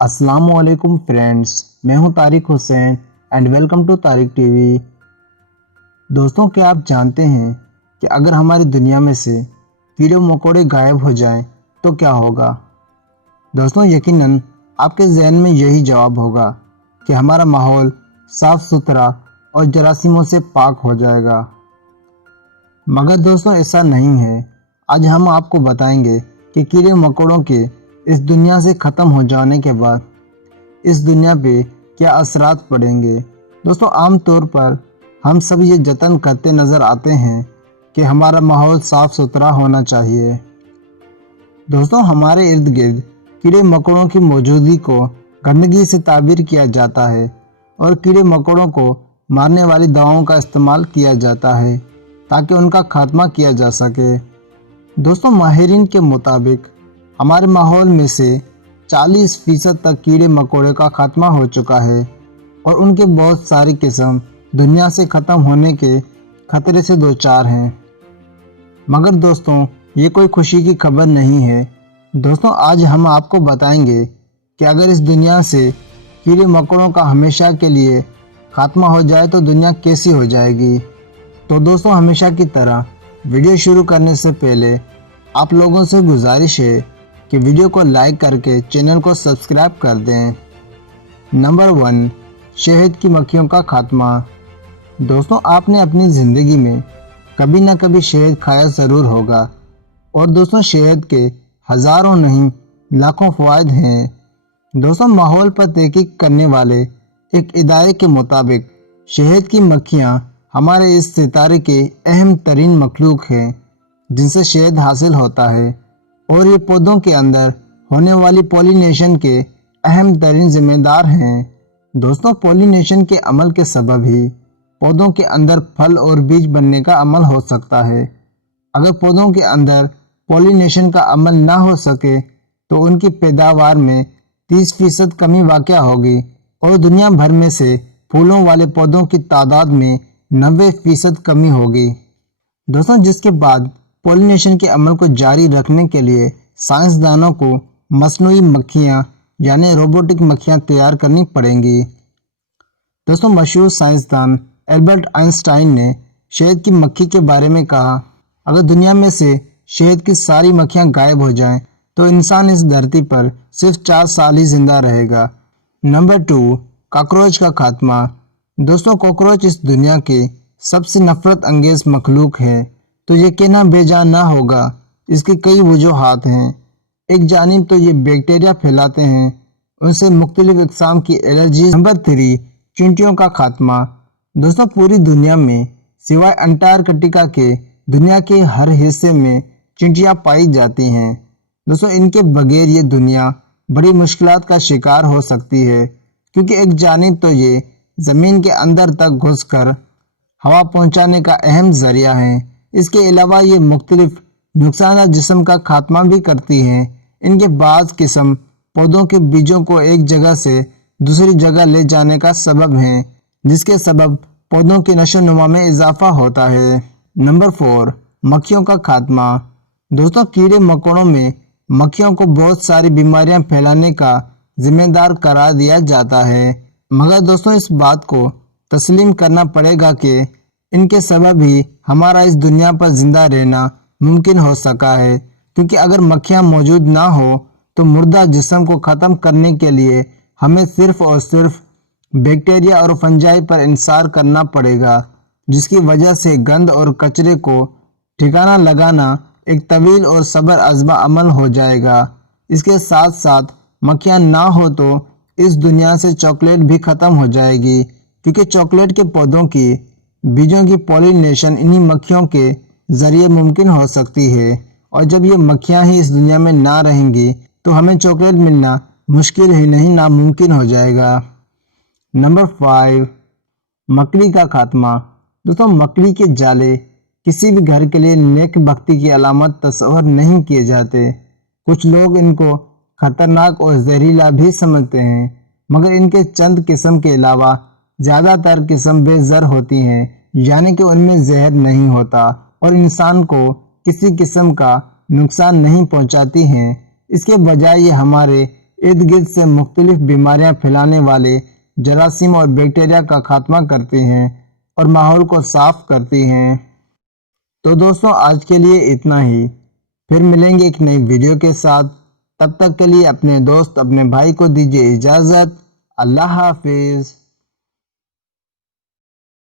अस्सलाम वालेकुम फ्रेंड्स, मैं हूं Tariq Hussain and welcome to Tariq TV. दोस्तों, क्या आप जानते हैं कि अगर हमारी दुनिया में से कीड़े मकोड़े गायब हो जाएं तो क्या होगा? दोस्तों, यकीनन आपके जहन में यही जवाब होगा कि हमारा माहौल साफ सुथरा और जरासीमों से पाक हो जाएगा। मगर दोस्तों, ऐसा नहीं है। आज हम आपको बताएंगे कि कीड़े मकोड़ों के इस दुनिया से ख़त्म हो जाने के बाद इस दुनिया पे क्या असरात पड़ेंगे। दोस्तों, आमतौर पर हम सब ये जतन करते नज़र आते हैं कि हमारा माहौल साफ़ सुथरा होना चाहिए। दोस्तों, हमारे इर्द गिर्द कीड़े मकोड़ों की मौजूदगी को गंदगी से ताबीर किया जाता है और कीड़े मकोड़ों को मारने वाली दवाओं का इस्तेमाल किया जाता है ताकि उनका खात्मा किया जा सके। दोस्तों, माहिरीन के मुताबिक हमारे माहौल में से 40% तक कीड़े मकोड़े का खात्मा हो चुका है और उनके बहुत सारी किस्म दुनिया से ख़त्म होने के खतरे से दो चार हैं। मगर दोस्तों, ये कोई खुशी की खबर नहीं है। दोस्तों, आज हम आपको बताएंगे कि अगर इस दुनिया से कीड़े मकोड़ों का हमेशा के लिए खात्मा हो जाए तो दुनिया कैसी हो जाएगी। तो दोस्तों, हमेशा की तरह वीडियो शुरू करने से पहले आप लोगों से गुजारिश है कि वीडियो को लाइक करके चैनल को सब्सक्राइब कर दें। नंबर 1, शहद की मक्खियों का खात्मा। दोस्तों, आपने अपनी ज़िंदगी में कभी ना कभी शहद खाया ज़रूर होगा और दोस्तों, शहद के हज़ारों नहीं लाखों फ़वाइद हैं। दोस्तों, माहौल पर तहकीक करने वाले एक इदारे के मुताबिक शहद की मक्खियाँ हमारे इस सितारे के अहम तरीन मखलूक हैं जिनसे शहद हासिल होता है और ये पौधों के अंदर होने वाली पॉलिनेशन के अहम तरीन जिम्मेदार हैं। दोस्तों, पॉलिनेशन के अमल के सबब ही पौधों के अंदर फल और बीज बनने का अमल हो सकता है। अगर पौधों के अंदर पॉलिनेशन का अमल ना हो सके तो उनकी पैदावार में 30% कमी वाक़या होगी और दुनिया भर में से फूलों वाले पौधों की तादाद में 90% कमी होगी। दोस्तों, जिसके बाद पॉलिनेशन के अमल को जारी रखने के लिए साइंसदानों को मसनूई मक्खियाँ यानी रोबोटिक मक्खियाँ तैयार करनी पड़ेंगी। दोस्तों, मशहूर साइंसदान एल्बर्ट आइंस्टाइन ने शहद की मक्खी के बारे में कहा, अगर दुनिया में से शहद की सारी मक्खियाँ गायब हो जाएं तो इंसान इस धरती पर सिर्फ 4 साल ही जिंदा रहेगा। नंबर 2, कॉकरोच का खात्मा। दोस्तों, कॉकरोच इस दुनिया के सबसे नफरत अंगेज मखलूक है। तो ये कहना बेजान ना होगा, इसके कई वजूहात हैं। एक जानिब तो ये बैक्टीरिया फैलाते हैं, उनसे मुख्तलिफ इक़साम की एलर्जी। नंबर 3, चींटियों का खात्मा। दोस्तों, पूरी दुनिया में सिवाय अंटार्कटिका के दुनिया के हर हिस्से में चींटियाँ पाई जाती हैं। दोस्तों, इनके बगैर ये दुनिया बड़ी मुश्किलात का शिकार हो सकती है क्योंकि एक जानिब तो ये ज़मीन के अंदर तक घुसकर हवा पहुंचाने का अहम ज़रिया है। इसके अलावा ये मुख्तलिफ नुकसानदार जिस्म का खात्मा भी करती हैं। इनके बाज़ किस्म पौधों के बीजों को एक जगह से दूसरी जगह ले जाने का सबब हैं, जिसके सबब पौधों की नशो नुमा में इजाफा होता है। नंबर 4, मक्खियों का खात्मा। दोस्तों, कीड़े मकोड़ों में मक्खियों को बहुत सारी बीमारियां फैलाने का जिम्मेदार करार दिया जाता है। मगर दोस्तों, इस बात को तस्लीम करना पड़ेगा कि इनके सबब ही हमारा इस दुनिया पर जिंदा रहना मुमकिन हो सका है, क्योंकि अगर मक्खियाँ मौजूद ना हो तो मुर्दा जिस्म को ख़त्म करने के लिए हमें सिर्फ और सिर्फ बैक्टीरिया और फंजाई पर इंसार करना पड़ेगा, जिसकी वजह से गंद और कचरे को ठिकाना लगाना एक तवील और सब्र आज़मा अमल हो जाएगा। इसके साथ साथ मक्खियाँ ना हो तो इस दुनिया से चॉकलेट भी ख़त्म हो जाएगी, क्योंकि चॉकलेट के पौधों की बीजों की पॉलिनेशन इन्हीं मक्खियों के ज़रिए मुमकिन हो सकती है और जब ये मक्खियाँ ही इस दुनिया में ना रहेंगी तो हमें चॉकलेट मिलना मुश्किल ही नहीं नामुमकिन हो जाएगा। नंबर 5, मकड़ी का खात्मा। दोस्तों, मकड़ी के जाले किसी भी घर के लिए नेक बख्ती की अलामत तस्वर नहीं किए जाते। कुछ लोग इनको खतरनाक और जहरीला भी समझते हैं, मगर इनके चंद किस्म के अलावा ज़्यादातर किस्म बेज़र होती हैं, यानी कि उनमें जहर नहीं होता और इंसान को किसी किस्म का नुकसान नहीं पहुंचाती हैं। इसके बजाय ये हमारे ارد گرد سے مختلف بیماریاں پھیلانے والے جراثیم اور بیکٹیریا کا خاتمہ کرتے ہیں اور ماحول کو صاف کرتے ہیں۔ تو دوستوں آج کے لیے اتنا ہی، پھر ملیں گے ایک نئی ویڈیو کے ساتھ۔ تب تک کے لیے اپنے دوست اپنے بھائی کو دیجیے اجازت۔ اللہ حافظ۔